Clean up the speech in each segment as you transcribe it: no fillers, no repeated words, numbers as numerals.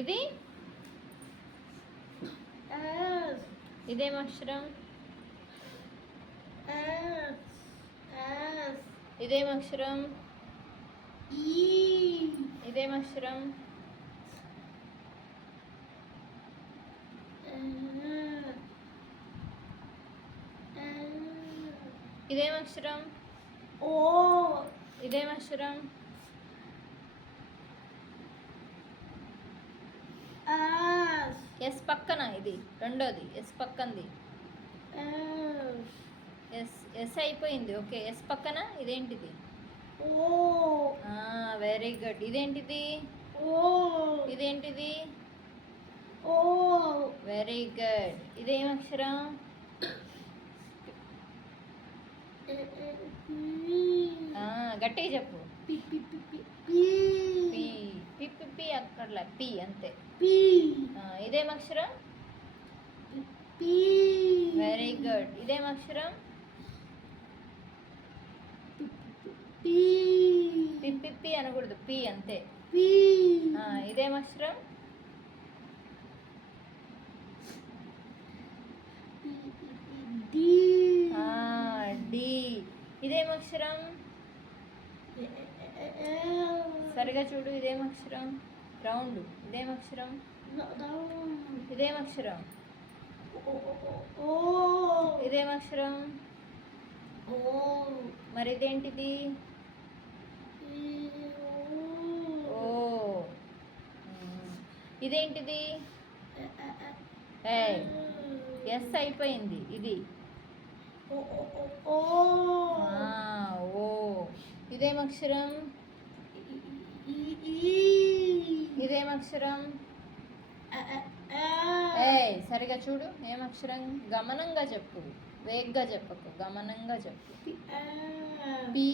ఇది ఇదేం అక్షరం? ఇదేం అక్షరం? ఇదేం అక్షరం? ఇదేం అక్షరం? ఇదేం అక్షరం? ఎస్ పక్కన ఇది రెండోది, ఎస్ పక్కనది. ఎస్ ఎస్ అయిపోయింది. ఓకే, ఎస్ పక్కన ఇదేంటిది? Very good. ఇదేంటిది? ఇదేంటిది? Very good. ఇదేం అక్షరం? గట్టిగా చెప్పు. పి అక్కర్లే, పి అంతే. ఇదేం అక్షరం? Very good. ఇదేం అక్షరం? పి అనకూడదు, పి అంతే. ఇదేం అక్షరం? డి. ఇదేం అక్షరం? సరిగా చూడు. ఇదేం అక్షరం? రౌండ్. ఇదేం అక్షరం? ఇదేం అక్షరం? ఇదేం అక్షరం? మరి ఇదేంటిది? ఓ. ఇదేంటిది? ఎస్ అయిపోయింది. ఇది ఓ. ఇదేం అక్షరం? ఇదేం అక్షరం? సరిగా చూడు. ఏం అక్షరం? గమనంగా చెప్పు, వేగ్గా చెప్పకు, గమనంగా చెప్పు. పి.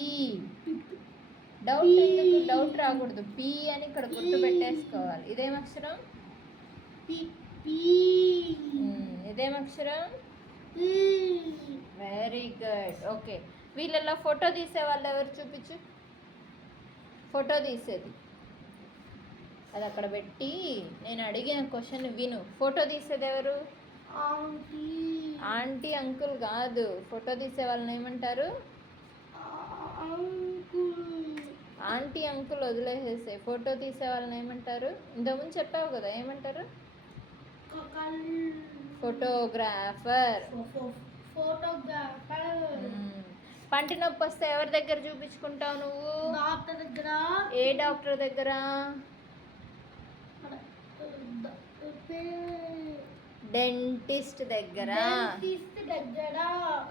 డౌట్ ఎందుకు? డౌట్ రాకూడదు. పి అని ఇక్కడ గుర్తు పెట్టేసుకోవాలి. ఇదేం అక్షరం? ఇదేం అక్షరం? Very good. ఓకే, వీళ్ళల్లో ఫోటో తీసే వాళ్ళు ఎవరు? చూపించు. ఫోటో తీసేది అది అక్కడ పెట్టి నేను అడిగిన క్వశ్చన్ విను. ఫోటో తీసేది ఎవరు? ఆంటీ అంకుల్ కాదు. ఫోటో తీసే వాళ్ళని ఏమంటారు? Aunty uncle వదిలేసేసే. ఫోటో తీసే వాళ్ళని ఏమంటారు? ఇంతకుముందు చెప్పావు కదా, ఏమంటారు? ఫోటోగ్రాఫర్. పంటి నొప్పి వస్తే ఎవరి దగ్గర చూపించుకుంటావు నువ్వు? డాక్టర్ దగ్గర. ఏ డాక్టర్ దగ్గర? డెంటిస్ట్ దగ్గర.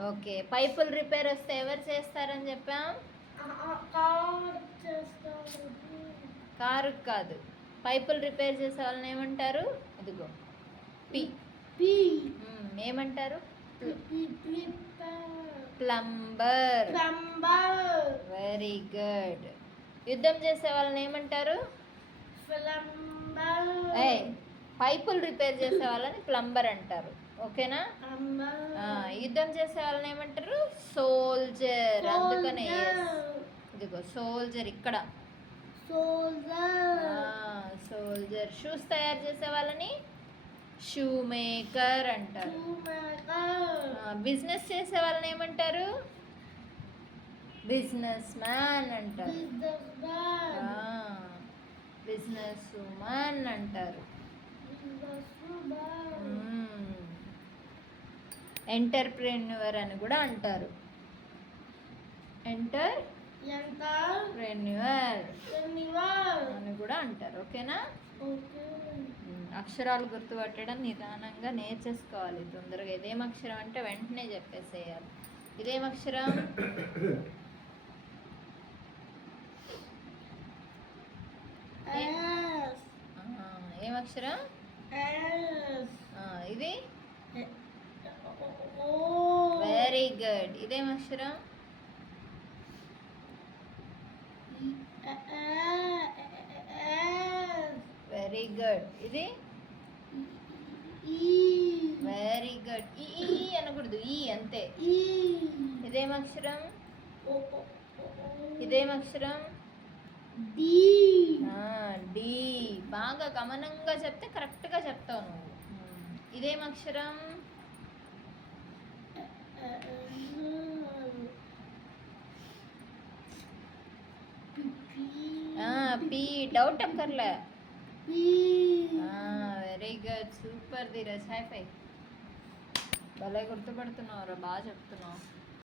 ఓకే, పైపులు రిపేర్ వస్తే ఎవరు చేస్తారని చెప్పాం? కారు కాదు, పైపులు రిపేర్ చేసే వాళ్ళని ఏమంటారు? ఇదిగో పి. ఏమంటారు? ప్లంబర్. Very good. యుద్ధం చేసే వాళ్ళని ఏమంటారు? పైపులు రిపేర్ చేసే వాళ్ళని ప్లంబర్ అంటారు. ఓకేనా? యుద్ధం చేసే వాళ్ళని ఏమంటారు? సోల్జర్. అందుకనే ఇదిగో సోల్జర్ ఇక్కడ. సోల్జర్. షూస్ తయారు చేసే వాళ్ళని షూ మేకర్ అంటారు. బిజినెస్ చేసే వాళ్ళని ఏమంటారు? బిజినెస్ మ్యాన్ అంటారు. బిజినెస్ ఉమెన్ అంటారు. ఎంటర్ప్రెన్యూర్ అని కూడా అంటారు. ఎంటర్ప్రెన్యూర్ అని కూడా అంటారు. ఓకేనా? అక్షరాలు గుర్తుపట్టడం నిదానంగా నేర్చేసుకోవాలి తొందరగా. ఇదేం అక్షరం అంటే వెంటనే చెప్పేసేయాలి. ఇదేం అక్షరం? ఏం అక్షరం? ఇది వెరీ గుడ్. ఇదేం అక్షరం? Very good. ఇది వెరీ గుడ్. ఈ అనకూడదు, ఈ అంతే. ఇదేం అక్షరం? ఇదేం అక్షరం? డి. బాగా గమనంగా చెప్తే కరెక్ట్గా చెప్తావు నువ్వు. ఇదేం అక్షరం? పి. డౌట్ అక్కర్లే. Very good, super Dheeraj, high five. భలే గుర్తుపడుతున్నావు రా, బాగా చెప్తున్నావు.